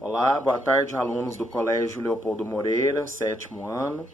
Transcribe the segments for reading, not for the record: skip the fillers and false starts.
Olá, boa tarde, alunos do Colégio Leopoldo Moreira, 7º ano.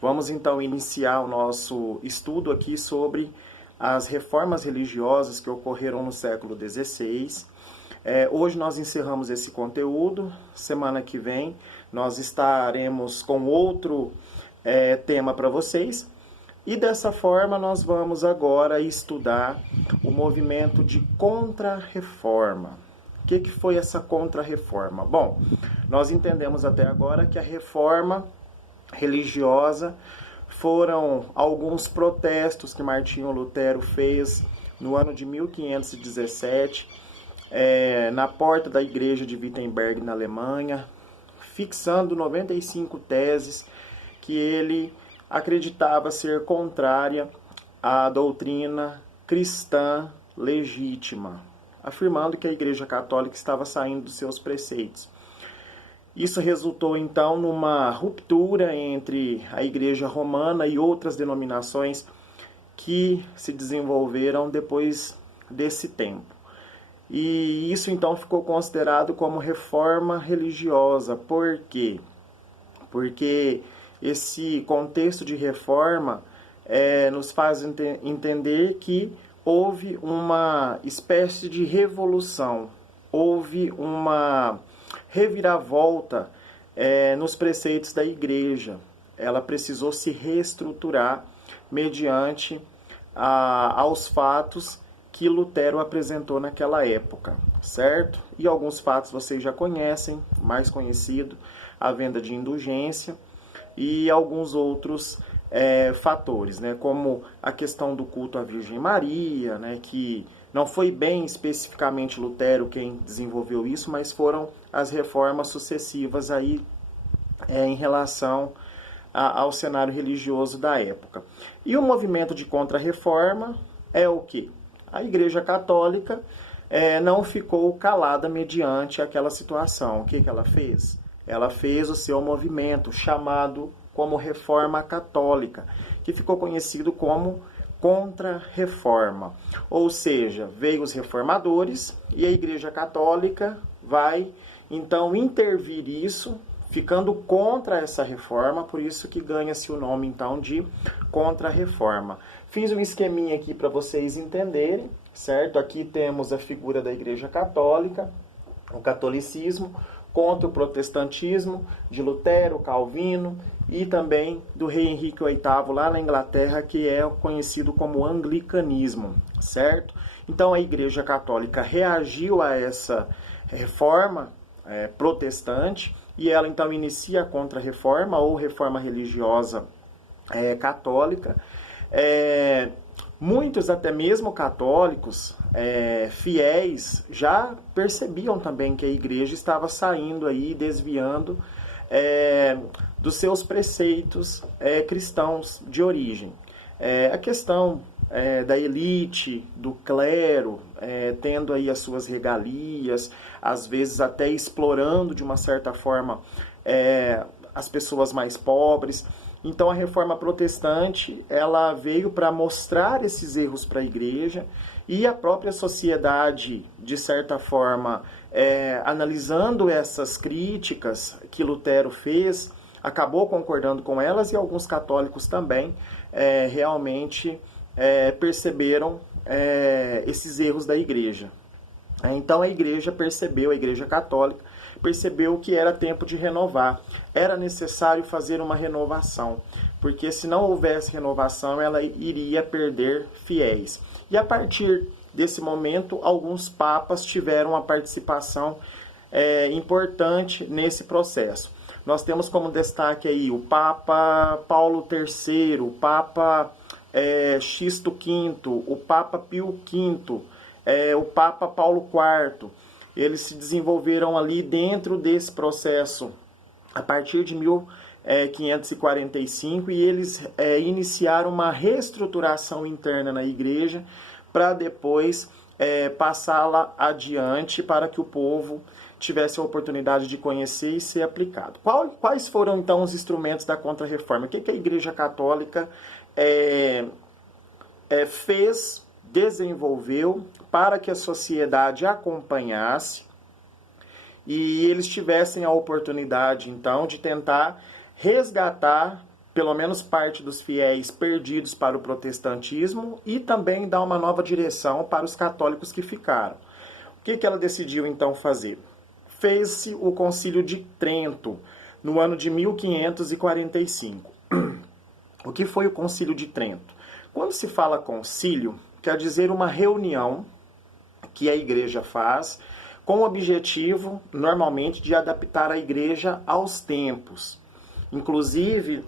Vamos então iniciar o nosso estudo aqui sobre as reformas religiosas que ocorreram no século XVI. Hoje nós encerramos esse conteúdo, semana que vem nós estaremos com outro tema para vocês. E dessa forma nós vamos agora estudar o movimento de Contra-Reforma. O que foi essa Contra-Reforma? Bom, nós entendemos até agora que a reforma religiosa foram alguns protestos que Martinho Lutero fez no ano de 1517, na porta da igreja de Wittenberg, na Alemanha, fixando 95 teses que ele acreditava ser contrária à doutrina cristã legítima, afirmando que a Igreja Católica estava saindo dos seus preceitos. Isso resultou, então, numa ruptura entre a Igreja Romana e outras denominações que se desenvolveram depois desse tempo. E isso, então, ficou considerado como reforma religiosa. Por quê? Porque esse contexto de reforma nos faz entender que houve uma espécie de revolução, houve uma reviravolta nos preceitos da igreja. Ela precisou se reestruturar mediante aos fatos que Lutero apresentou naquela época, certo? E alguns fatos vocês já conhecem, mais conhecido, a venda de indulgência e alguns outros fatores, né, como a questão do culto à Virgem Maria, né, que não foi bem especificamente Lutero quem desenvolveu isso, mas foram as reformas sucessivas aí em relação ao cenário religioso da época. E o movimento de Contra-Reforma é o quê? A Igreja Católica não ficou calada mediante aquela situação. O que ela fez? Ela fez o seu movimento chamado como Reforma Católica, que ficou conhecido como Contra-Reforma. Ou seja, veio os reformadores e a Igreja Católica vai, então, intervir isso, ficando contra essa reforma, por isso que ganha-se o nome, então, de Contra-Reforma. Fiz um esqueminha aqui para vocês entenderem, certo? Aqui temos a figura da Igreja Católica, o catolicismo, contra o protestantismo de Lutero, Calvino e também do rei Henrique VIII lá na Inglaterra, que é conhecido como anglicanismo, certo? Então a Igreja Católica reagiu a essa reforma protestante e ela então inicia a Contra-Reforma ou reforma religiosa católica. Muitos, até mesmo católicos, fiéis, já percebiam também que a igreja estava saindo aí, desviando dos seus preceitos cristãos de origem. A questão da elite, do clero, tendo aí as suas regalias, às vezes até explorando de uma certa forma as pessoas mais pobres. Então a reforma protestante ela veio para mostrar esses erros para a igreja e a própria sociedade, de certa forma, analisando essas críticas que Lutero fez, acabou concordando com elas e alguns católicos também realmente perceberam esses erros da igreja. Então a igreja percebeu, a Igreja Católica percebeu que era tempo de renovar, era necessário fazer uma renovação, porque se não houvesse renovação ela iria perder fiéis. E a partir desse momento alguns papas tiveram uma participação importante nesse processo. Nós temos como destaque aí o Papa Paulo III, o Papa Sixto V, o Papa Pio V, o Papa Paulo IV. Eles se desenvolveram ali dentro desse processo a partir de 1545 e eles iniciaram uma reestruturação interna na igreja para depois passá-la adiante para que o povo tivesse a oportunidade de conhecer e ser aplicado. Quais foram então os instrumentos da Contra-Reforma? O que a Igreja Católica fez, desenvolveu para que a sociedade acompanhasse e eles tivessem a oportunidade, então, de tentar resgatar pelo menos parte dos fiéis perdidos para o protestantismo e também dar uma nova direção para os católicos que ficaram. O que ela decidiu, então, fazer? Fez-se o Concílio de Trento, no ano de 1545. O que foi o Concílio de Trento? Quando se fala concílio, quer dizer uma reunião que a igreja faz com o objetivo, normalmente, de adaptar a igreja aos tempos. Inclusive,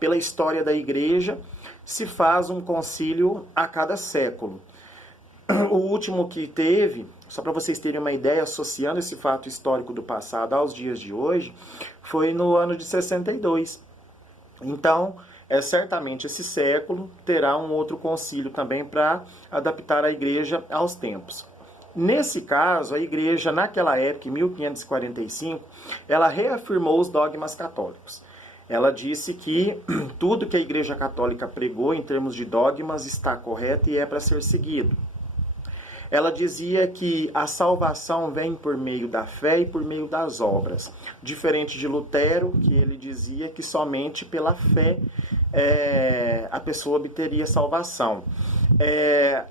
pela história da igreja, se faz um concílio a cada século. O último que teve, só para vocês terem uma ideia, associando esse fato histórico do passado aos dias de hoje, foi no ano de 62. Então, certamente esse século terá um outro concílio também para adaptar a igreja aos tempos. Nesse caso, a igreja, naquela época, em 1545, ela reafirmou os dogmas católicos. Ela disse que tudo que a igreja católica pregou em termos de dogmas está correto e é para ser seguido. Ela dizia que a salvação vem por meio da fé e por meio das obras. Diferente de Lutero, que ele dizia que somente pela fé a pessoa obteria salvação.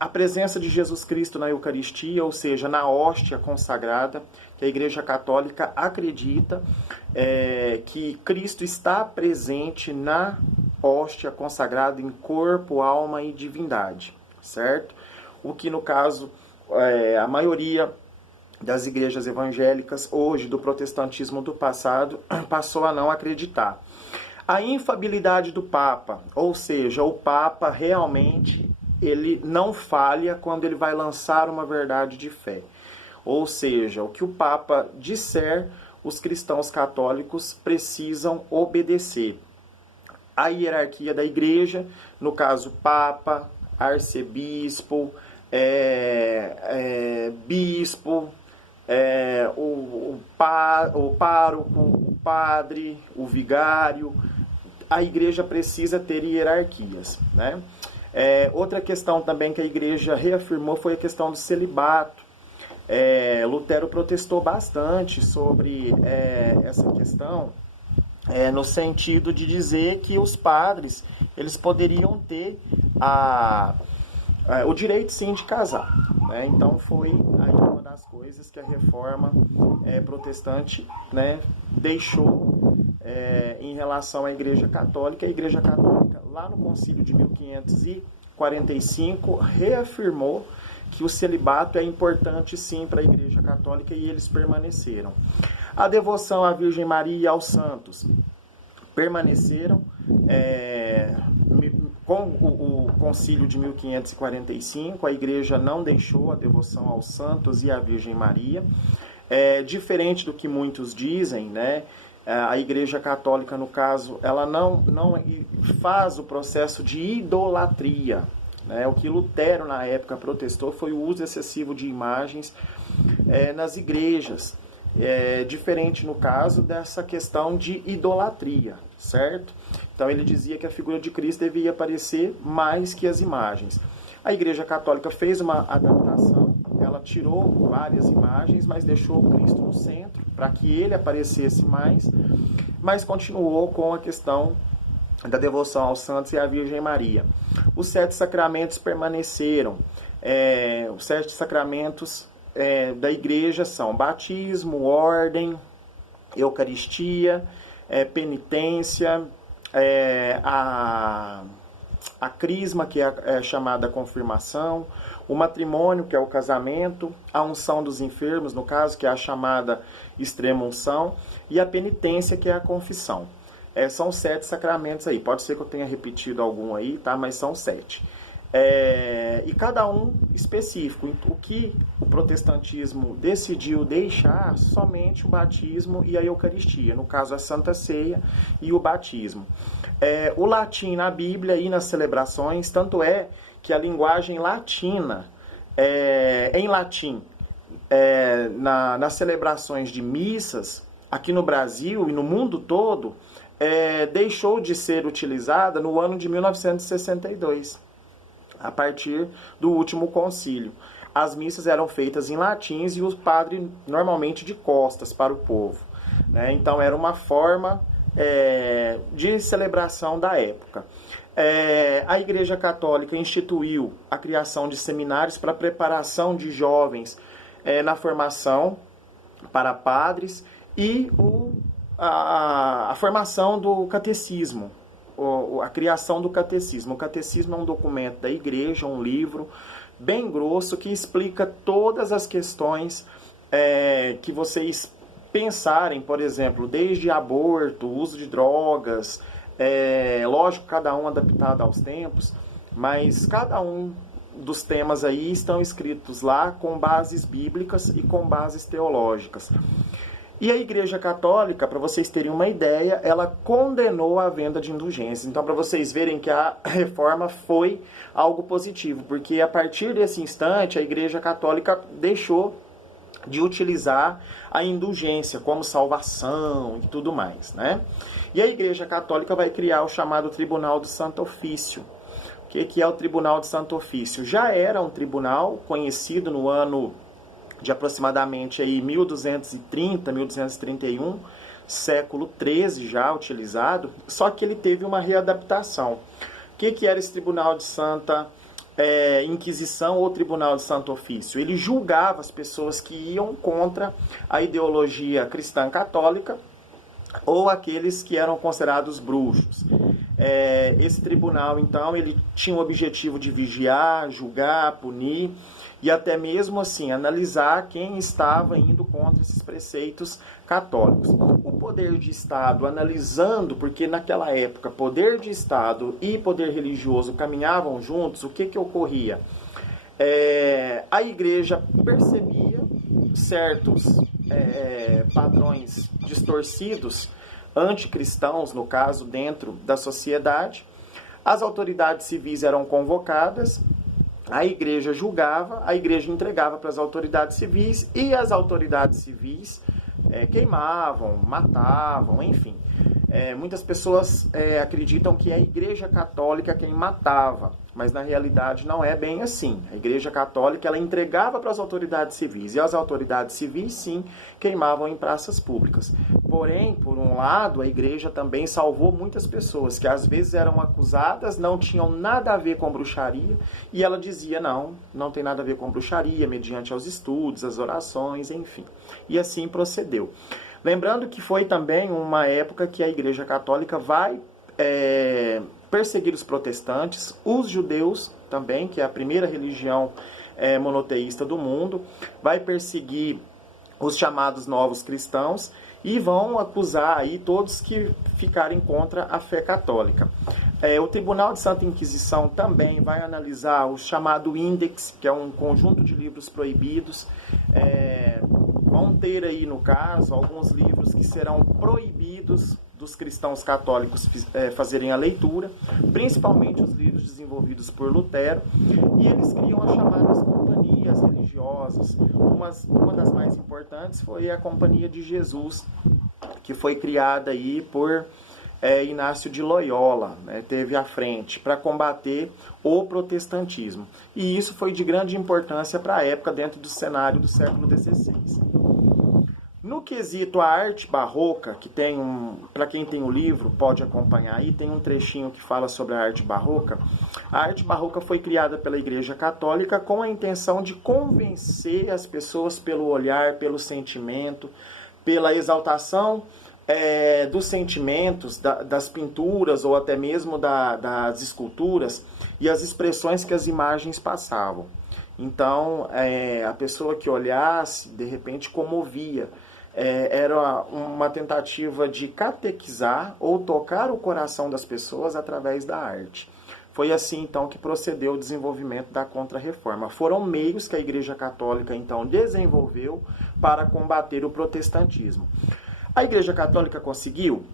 A presença de Jesus Cristo na Eucaristia, ou seja, na hóstia consagrada, que a Igreja Católica acredita que Cristo está presente na hóstia consagrada em corpo, alma e divindade, certo? O que, no caso, a maioria das igrejas evangélicas hoje, do protestantismo do passado, passou a não acreditar. A infabilidade do Papa, ou seja, o Papa realmente ele não falha quando ele vai lançar uma verdade de fé. Ou seja, o que o Papa disser, os cristãos católicos precisam obedecer. A hierarquia da igreja, no caso Papa, arcebispo, bispo, o pároco, o padre, o vigário, a igreja precisa ter hierarquias, né? Outra questão também que a igreja reafirmou foi a questão do celibato. Lutero protestou bastante sobre essa questão, no sentido de dizer que os padres eles poderiam ter o direito, sim, de casar, né? Então foi aí uma das coisas que a reforma protestante, né, deixou em relação à Igreja Católica. A Igreja Católica, lá no Concílio de 1545, reafirmou que o celibato é importante, sim, para a Igreja Católica, e eles permaneceram. A devoção à Virgem Maria e aos santos permaneceram. Com o Concílio de 1545, a Igreja não deixou a devoção aos santos e à Virgem Maria. Diferente do que muitos dizem, né? A Igreja Católica, no caso, ela não faz o processo de idolatria, né? O que Lutero, na época, protestou foi o uso excessivo de imagens nas igrejas. Diferente, no caso, dessa questão de idolatria, certo? Então ele dizia que a figura de Cristo devia aparecer mais que as imagens. A Igreja Católica fez uma adaptação, ela tirou várias imagens, mas deixou o Cristo no centro, para que ele aparecesse mais, mas continuou com a questão da devoção aos santos e à Virgem Maria. Os 7 sacramentos permaneceram. Os 7 sacramentos da igreja são batismo, ordem, eucaristia, penitência, a crisma, que é chamada confirmação, o matrimônio, que é o casamento, a unção dos enfermos, no caso, que é a chamada extrema-unção, e a penitência, que é a confissão. São 7 sacramentos aí. Pode ser que eu tenha repetido algum aí, tá? Mas são 7. E cada um específico. O que o protestantismo decidiu deixar? Somente o batismo e a Eucaristia. No caso, a Santa Ceia e o batismo. O latim na Bíblia e nas celebrações, tanto é que a linguagem latina, em latim, nas celebrações de missas, aqui no Brasil e no mundo todo, deixou de ser utilizada no ano de 1962. A partir do último concílio. as missas eram feitas em latins e o padre normalmente de costas para o povo, né? Então era uma forma de celebração da época. A Igreja Católica instituiu a criação de seminários para preparação de jovens na formação para padres e a formação do catecismo, a criação do catecismo. O catecismo é um documento da igreja, um livro bem grosso que explica todas as questões que vocês pensarem, por exemplo, desde aborto, uso de drogas, lógico, cada um adaptado aos tempos, mas cada um dos temas aí estão escritos lá com bases bíblicas e com bases teológicas. E a Igreja Católica, para vocês terem uma ideia, ela condenou a venda de indulgências. Então, para vocês verem que a reforma foi algo positivo, porque a partir desse instante, a Igreja Católica deixou de utilizar a indulgência como salvação e tudo mais, né? E a Igreja Católica vai criar o chamado Tribunal do Santo Ofício. O que é o Tribunal do Santo Ofício? Já era um tribunal conhecido no ano de aproximadamente aí 1230, 1231, século XIII já utilizado, só que ele teve uma readaptação. O que era esse Tribunal de Santa Inquisição ou Tribunal de Santo Ofício? Ele julgava as pessoas que iam contra a ideologia cristã católica ou aqueles que eram considerados bruxos. Esse tribunal, então, ele tinha o objetivo de vigiar, julgar, punir e até mesmo assim analisar quem estava indo contra esses preceitos católicos. O poder de Estado analisando, porque naquela época poder de Estado e poder religioso caminhavam juntos, o que ocorria? A igreja percebia certos padrões distorcidos, anticristãos, no caso, dentro da sociedade. As autoridades civis eram convocadas, a igreja julgava, a igreja entregava para as autoridades civis e as autoridades civis queimavam, matavam, enfim. Muitas pessoas acreditam que é a Igreja Católica quem matava, mas na realidade não é bem assim. A Igreja Católica ela entregava para as autoridades civis e as autoridades civis sim queimavam em praças públicas. Porém, por um lado, a Igreja também salvou muitas pessoas que às vezes eram acusadas, não tinham nada a ver com bruxaria e ela dizia não tem nada a ver com bruxaria, mediante aos estudos, as orações, enfim. E assim procedeu. Lembrando que foi também uma época que a Igreja Católica vai perseguir os protestantes, os judeus também, que é a primeira religião monoteísta do mundo, vai perseguir os chamados novos cristãos e vão acusar aí todos que ficarem contra a fé católica. O Tribunal de Santa Inquisição também vai analisar o chamado Índex, que é um conjunto de livros proibidos. Vão ter aí, no caso, alguns livros que serão proibidos dos cristãos católicos fazerem a leitura, principalmente os livros desenvolvidos por Lutero, e eles criam as chamadas companhias religiosas. Uma das mais importantes foi a Companhia de Jesus, que foi criada aí por Inácio de Loyola, né, teve à frente para combater o protestantismo. E isso foi de grande importância para a época dentro do cenário do século XVI. No quesito a arte barroca, que tem para quem tem o livro, pode acompanhar aí, tem um trechinho que fala sobre a arte barroca. A arte barroca foi criada pela Igreja Católica com a intenção de convencer as pessoas pelo olhar, pelo sentimento, pela exaltação dos sentimentos, das pinturas ou até mesmo das esculturas e as expressões que as imagens passavam. Então, a pessoa que olhasse, de repente, comovia. Era uma tentativa de catequizar ou tocar o coração das pessoas através da arte. Foi assim, então, que procedeu o desenvolvimento da Contra-Reforma. Foram meios que a Igreja Católica, então, desenvolveu para combater o protestantismo. A Igreja Católica conseguiu?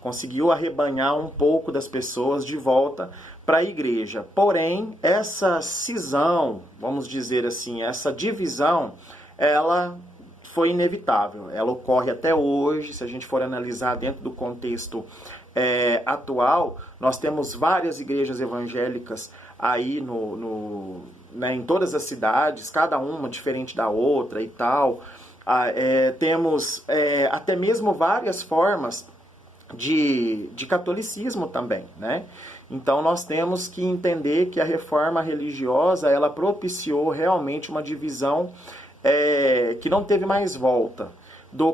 Conseguiu arrebanhar um pouco das pessoas de volta para a Igreja. Porém, essa cisão, vamos dizer assim, essa divisão, ela foi inevitável. Ela ocorre até hoje, se a gente for analisar dentro do contexto atual, nós temos várias igrejas evangélicas aí né, em todas as cidades, cada uma diferente da outra e tal. Temos até mesmo várias formas de catolicismo também, né? Então nós temos que entender que a reforma religiosa ela propiciou realmente uma divisão que não teve mais volta do